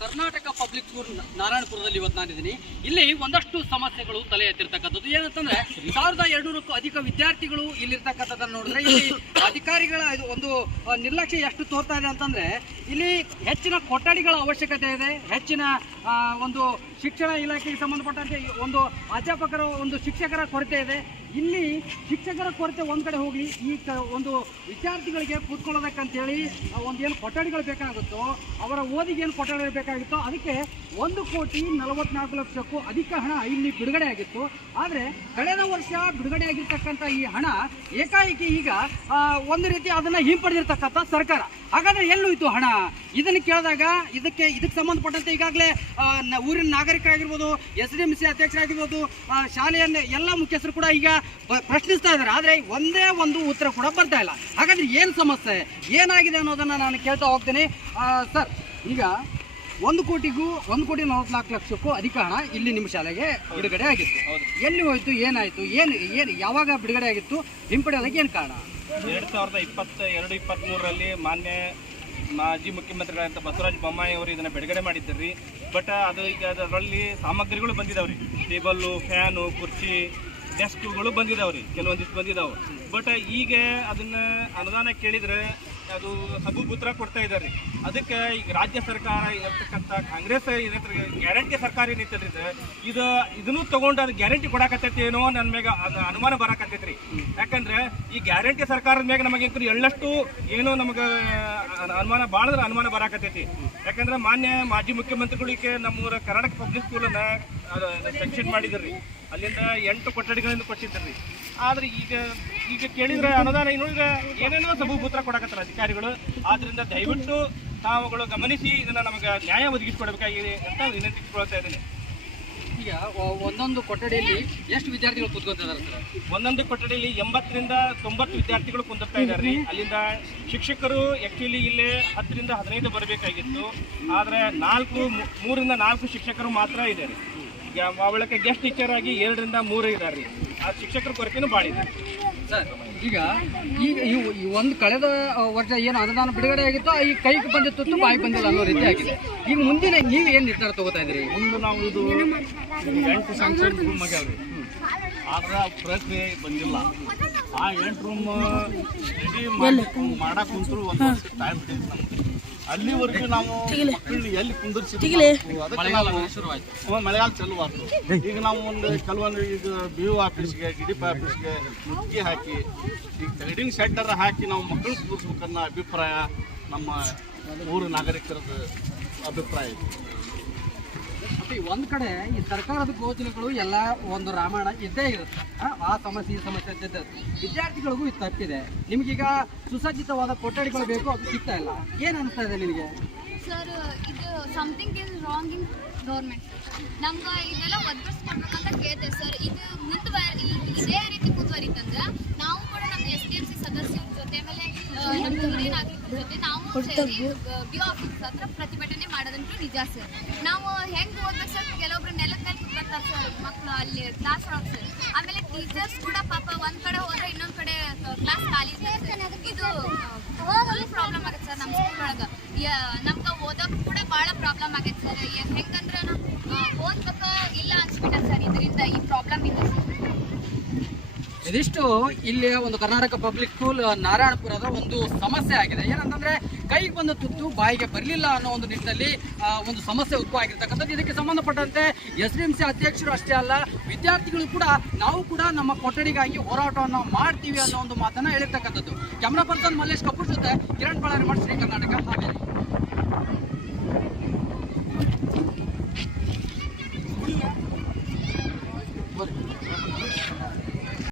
Karnataka public school ನಾರಾಯಣಪುರದಲ್ಲಿ ಇವತ್ತು ನಾನಿದ್ದೀನಿ. ಇಲ್ಲಿ ಒಂದಷ್ಟು ಸಮಸ್ಯೆಗಳು ತಲೆ ಎತ್ತಿರ್ತಕ್ಕಂಥದ್ದು ಏನಂತಂದ್ರೆ 1200ಕ್ಕೂ ಅಧಿಕ ವಿದ್ಯಾರ್ಥಿಗಳು ಇಲ್ಲಿರ್ತಕ್ಕಂಥದ್ದನ್ನು ನೋಡಿದ್ರೆ ಇಲ್ಲಿ ಅಧಿಕಾರಿಗಳ ಒಂದು ನಿರ್ಲಕ್ಷ್ಯ ಎಷ್ಟು ತೋರ್ತಾ ಇದೆ ಅಂತಂದ್ರೆ ಇಲ್ಲಿ ಹೆಚ್ಚಿನ ಕೊಠಡಿಗಳ ಅವಶ್ಯಕತೆ ಇದೆ, ಹೆಚ್ಚಿನ ಒಂದು ಶಿಕ್ಷಣ ಇಲಾಖೆಗೆ ಸಂಬಂಧಪಟ್ಟಂತೆ ಒಂದು ಅಧ್ಯಾಪಕರ ಒಂದು ಶಿಕ್ಷಕರ ಕೊರತೆ ಇದೆ. ಇಲ್ಲಿ ಶಿಕ್ಷಕರ ಕೊರತೆ ಒಂದು ಕಡೆ ಹೋಗಲಿ, ಈ ಒಂದು ವಿದ್ಯಾರ್ಥಿಗಳಿಗೆ ಕೂತ್ಕೊಳ್ಳೋದಕ್ಕಂತೇಳಿ ಒಂದು ಏನು ಕೊಠಡಿಗಳು ಬೇಕಾಗುತ್ತೋ, ಅವರ ಓದಿಗೆ ಏನು ಕೊಠಡಿಗಳು ಬೇಕಾಗುತ್ತೋ ಅದಕ್ಕೆ 1,44,00,000ಕ್ಕೂ ಅಧಿಕ ಹಣ ಇಲ್ಲಿ ಬಿಡುಗಡೆ ಆಗಿತ್ತು. ಆದರೆ ಕಳೆದ ವರ್ಷ ಬಿಡುಗಡೆ ಆಗಿರ್ತಕ್ಕಂಥ ಈ ಹಣ ಏಕಾಏಕಿ ಈಗ ಒಂದು ರೀತಿ ಅದನ್ನು ಹಿಂಪಡೆದಿರ್ತಕ್ಕಂಥ ಸರ್ಕಾರ. ಹಾಗಾದರೆ ಎಲ್ಲೋಯ್ತು ಹಣ? ಇದನ್ನು ಕೇಳಿದಾಗ ಇದಕ್ಕೆ ಸಂಬಂಧಪಟ್ಟಂತೆ ಈಗಾಗಲೇ ಊರಿನ ನಾಗರಿಕರಾಗಿರ್ಬೋದು, SDMC ಅಧ್ಯಕ್ಷರಾಗಿರ್ಬೋದು, ಶಾಲೆಯನ್ನು ಎಲ್ಲ ಮುಖ್ಯಸ್ಥರು ಕೂಡ ಈಗ ಪ್ರಶ್ನಿಸ್ತಾ ಇದ್ದಾರೆ. ಆದರೆ ಒಂದೇ ಒಂದು ಉತ್ತರ ಕೂಡ ಬರ್ತಾ ಇಲ್ಲ. ಹಾಗಾದರೆ ಏನು ಸಮಸ್ಯೆ, ಏನಾಗಿದೆ ಅನ್ನೋದನ್ನು ನಾನು ಕೇಳ್ತಾ ಹೋಗ್ತೀನಿ. ಸರ್, ಈಗ 1,44,00,000ಕ್ಕೂ ಅಧಿಕ ಹಣ ಇಲ್ಲಿ ನಿಮ್ಮ ಶಾಲೆಗೆ ಬಿಡುಗಡೆ ಆಗಿತ್ತು. ಎಲ್ಲಿ ಹೋಯ್ತು, ಏನಾಯಿತು, ಏನು ಯಾವಾಗ ಬಿಡುಗಡೆ ಆಗಿತ್ತು, ಹಿಂಪಡೆಯೋದಕ್ಕೆ ಏನು ಕಾರಣ? 2022-23ರಲ್ಲಿ ಮಾನ್ಯ ಮಾಜಿ ಮುಖ್ಯಮಂತ್ರಿಗಳಂತ ಬಸವರಾಜ ಬೊಮ್ಮಾಯಿ ಅವರು ಇದನ್ನು ಬಿಡುಗಡೆ ಮಾಡಿದ್ದರು. ಬಟ್ ಅದು ಈಗ ಅದರಲ್ಲಿ ಸಾಮಗ್ರಿಗಳು ಬಂದಿದ್ದಾವ್ರಿ, ಟೇಬಲ್ಲು, ಫ್ಯಾನು, ಕುರ್ಚಿ, ಡೆಸ್ಕ್ಗಳು ಬಂದಿದ್ದಾವ್ರಿ, ಕೆಲವೊಂದಿಷ್ಟು ಬಂದಿದ್ದಾವೆ. ಬಟ್ ಈಗ ಅದನ್ನು ಅನುದಾನ ಕೇಳಿದರೆ ಅದು ಹಗುಗುತ್ರ ಕೊಡ್ತಾ ಇದ್ದಾರೆ. ಅದಕ್ಕೆ ಈಗ ರಾಜ್ಯ ಸರ್ಕಾರ ಇರತಕ್ಕಂಥ ಕಾಂಗ್ರೆಸ್ ಗ್ಯಾರಂಟಿ ಸರ್ಕಾರ ಏನಿರ್ತದೆ ಇದನ್ನು ತೊಗೊಂಡು ಅದು ಗ್ಯಾರಂಟಿ ಕೊಡಕತ್ತೈತಿ ಏನೋ ನನ್ನ ಮ್ಯಾಗ ಅದು ಅನುಮಾನ ಬರಕತ್ತೈತ್ರಿ. ಯಾಕಂದ್ರೆ ಈ ಗ್ಯಾರಂಟಿ ಸರ್ಕಾರದ ಮ್ಯಾಗ ನಮಗೆ ಎಳ್ಳಷ್ಟು ಏನೋ ನಮಗೆ ಅನುಮಾನ ಬರಕತ್ತೈತಿ. ಯಾಕಂದ್ರೆ ಮಾನ್ಯ ಮಾಜಿ ಮುಖ್ಯಮಂತ್ರಿಗಳಿಗೆ ನಮ್ಮೂರ ಕರ್ನಾಟಕ ಪಬ್ಲಿಕ್ ಸ್ಕೂಲನ್ನು ಸೆಕ್ಷನ್ ಮಾಡಿದ್ರಿ, ಅಲ್ಲಿಂದ 8 ಕೊಠಡಿಗಳಿಂದ ಕೊಟ್ಟಿದ್ರಿ. ಆದ್ರೆ ಈಗ ಕೇಳಿದ್ರೆ ಅನುದಾನ ಇನ್ನೂ ಈಗ ಏನೇನೋ ಸಬೂಬೂತ್ರ ಕೊಡಕತ್ತಾರ ಅಧಿಕಾರಿಗಳು. ಆದ್ರಿಂದ ದಯವಿಟ್ಟು ತಾವುಗಳು ಗಮನಿಸಿ ಇದನ್ನ ನಮಗೆ ನ್ಯಾಯ ಒದಗಿಸಿಕೊಡ್ಬೇಕಾಗಿದೆ ಅಂತ ವಿನಂತಿಸಿಕೊಳ್ತಾ ಇದ್ದೀನಿ. ಈಗ ಒಂದೊಂದು ಕೊಠಡಿಯಲ್ಲಿ ಎಷ್ಟು ವಿದ್ಯಾರ್ಥಿಗಳು ಕೂತ್ಕೊತಿದ್ದಾರೆ ಸರ್? ಒಂದೊಂದು ಕೊಠಡಿಯಲ್ಲಿ 80ರಿಂದ 90 ವಿದ್ಯಾರ್ಥಿಗಳು ಕುಂದಿರ್ತಾ ಇದ್ದಾರೆ. ಅಲ್ಲಿಂದ ಶಿಕ್ಷಕರು ಆ್ಯಕ್ಚುಲಿ ಇಲ್ಲಿ 10ರಿಂದ 15 ಬರಬೇಕಾಗಿತ್ತು, ಆದರೆ 3ರಿಂದ 4 ಶಿಕ್ಷಕರು ಮಾತ್ರ ಇದ್ದಾರೆ. ಅವಳಕ್ಕೆ ಗೆಸ್ಟ್ ಟೀಚರ್ ಆಗಿ 2ರಿಂದ 3 ಇದ್ದಾರೆ. ಆ ಶಿಕ್ಷಕರ ಕೊರತೆನೂ ಭಾಳ ಇದೆ ಸರ್. ಈಗ ಈ ಒಂದು ಕಳೆದ ವರ್ಷ ಏನು ಅನುದಾನ ಬಿಡುಗಡೆ ಆಗಿತ್ತು, ಈ ಕೈಗೆ ಬಂದಿತ್ತು, ಬಾಯಿ ಬಂದಿಲ್ಲ ಅನ್ನೋ ರೀತಿ ಆಗಿದೆ. ಈಗ ಮುಂದಿನ ನೀವು ಏನು ನಿರ್ಧಾರ ತಗೋತಾ ಇದ್ದೀರಿ? ಮುಂದೆ ನಾವು ಇದು 8 ಸ್ಯಾಂಕ್ಷನ್ ರೂಮ್ ಆಗ್ಯಾವ್ರಿ, ಆದ್ರೆ ಪ್ರಕ್ರಿಯೆ ಬಂದಿಲ್ಲ. ಆ 8 ರೂಮ್ ರೆಡಿ ಮಾಡಕ್ಕೆ ಕುಂತರು ಒಂದು ವರ್ಷ ಟೈಮ್ ಹಿಡಿದು ನಮ್ಗೆ. ಅಲ್ಲಿವರೆಗೂ ನಾವು ಮಕ್ಕಳನ್ನ ಎಲ್ಲಿ ಕುಂದಿರ್ಸಿದ್ವಿ, ಮಳೆಗಾಲ ಚಾಲು ಆಯ್ತು. ಈಗ ನಾವು ಕೆಲವೊಂದು ಈಗ BO ಆಫೀಸ್ಗೆ, DDP ಆಫೀಸ್ಗೆ ಮುತ್ತಿಗೆ ಹಾಕಿ ಈಗ ಟ್ರೇಡಿಂಗ್ ಸೆಂಟರ್ ಹಾಕಿ ನಾವು ಮಕ್ಕಳು ಕೂರಿಸ್ಬೇಕನ್ನೋ ಅಭಿಪ್ರಾಯ ನಮ್ಮ ಊರು ನಾಗರಿಕರದ ಅಭಿಪ್ರಾಯ ಇದೆ. ಒಂದು ಕಡೆ ಈ ಸರ್ಕಾರದ ಯೋಜನೆಗಳು ಎಲ್ಲ ಒಂದು ರಾಮಾಯಣ ಇದ್ದೇ ಇರುತ್ತೆ. ಆ ಸಮಸ್ಯೆ ಈ ಸಮಸ್ಯೆ ಇದ್ದೇ ವಿದ್ಯಾರ್ಥಿಗಳಿಗೂ ಇದು ತಪ್ಪಿದೆ. ನಿಮಗೀಗ ಸುಸಜ್ಜಿತವಾದ ಕೊಠಡಿಗಳು ಬೇಕು, ಅದು ಸಿಗ್ತಾ ಇಲ್ಲ. ಏನು ಅನಿಸ್ತಾ ಇದೆ ನಿಮಗೆ? ಸರ್, ಇದು something is wrong in government. ನಮ್ಗೆ ಇದೆಲ್ಲ ಒದಗಿಸ್ಕೊಡ್ಬೇಕಂತ ಕೇಳ್ತೇವೆ ಸರ್. ಇದು ಇದೇ ರೀತಿ ಮುಂದುವರಿತಂದ್ರೆ ನಾವು ಕೂಡ ನಮ್ಮ SDMC ಸದಸ್ಯರ ಜೊತೆ, ಆಮೇಲೆ ನಮ್ಮ ಹಿರಿಯ ನಾಗರಿಕರ ಜೊತೆ ನಾವು ಸೇರಿ BO ಆಫೀಸ್ ಹತ್ರ ಪ್ರತಿಭಟನೆ ಮಾಡೋದಂತೂ ನಿಜ ಸರ್. ನಾವು ಹೆಂಗೆ ಓದ್ಬೇಕು ಸರ್, ಕೆಲವೊಬ್ರು ನೆಲದ ಮೇಲೆ ಕೂತ್ಕೊಳ್ತಾರೆ ಸರ್ ಮಕ್ಕಳು ಅಲ್ಲಿ ಕ್ಲಾಸ್ ಒಳಗೆ ಸರ್. ಆಮೇಲೆ ಟೀಚರ್ಸ್ ಕೂಡ ಪಾಪ ಒಂದು ಕಡೆ ಹೋದ್ರೆ ಇನ್ನೊಂದು ಕಡೆ ಕ್ಲಾಸ್ ಖಾಲಿ ಇದೆ ಸರ್. ಇದು ಫುಲ್ ಪ್ರಾಬ್ಲಮ್ ಆಗುತ್ತೆ ಸರ್ ನಮ್ಮ ಸ್ಕೂಲ್ ಒಳಗೆ. ನಮ್ಗೆ ಓದೋಕೆ ಕೂಡ ಭಾಳ ಪ್ರಾಬ್ಲಮ್ ಆಗೈತೆ ಸರ್. ಹೆಂಗಂದ್ರೆ ಓದ್ಬೇಕು ಇಲ್ಲ ಅನ್ಸ್ಬಿಟ್ಟ ಸರ್. ಇದರಿಂದ ಈ ಪ್ರಾಬ್ಲಮ್ ಇದೆ ಸರ್. ಇದಿಷ್ಟು ಇಲ್ಲಿ ಒಂದು ಕರ್ನಾಟಕ ಪಬ್ಲಿಕ್ ಸ್ಕೂಲ್ ನಾರಾಯಣಪುರದ ಒಂದು ಸಮಸ್ಯೆ ಆಗಿದೆ. ಏನಂತಂದ್ರೆ ಕೈಗೆ ಬಂದ ತುತ್ತು ಬಾಯಿಗೆ ಬರಲಿಲ್ಲ ಅನ್ನೋ ಒಂದು ನಿಟ್ಟಿನಲ್ಲಿ ಒಂದು ಸಮಸ್ಯೆ ಉದ್ಭವ ಆಗಿರ್ತಕ್ಕಂಥದ್ದು. ಇದಕ್ಕೆ ಸಂಬಂಧಪಟ್ಟಂತೆ SDMC ಅಧ್ಯಕ್ಷರು ಅಷ್ಟೇ ಅಲ್ಲ, ವಿದ್ಯಾರ್ಥಿಗಳು ಕೂಡ ನಾವು ಕೂಡ ನಮ್ಮ ಕೊಠಡಿಗಾಗಿ ಹೋರಾಟವನ್ನು ಮಾಡ್ತೀವಿ ಅನ್ನೋ ಒಂದು ಮಾತನ್ನ ಹೇಳಿರ್ತಕ್ಕಂಥದ್ದು. ಕ್ಯಾಮ್ರಾ ಪರ್ಸನ್ ಮಲ್ಲೇಶ್ ಕಪೂರ್ ಜೊತೆ ಕಿರಣ್ ಬಳ್ಳಾರಿ, ಶ್ರೀ ಕರ್ನಾಟಕ ಹಾವೇರಿ.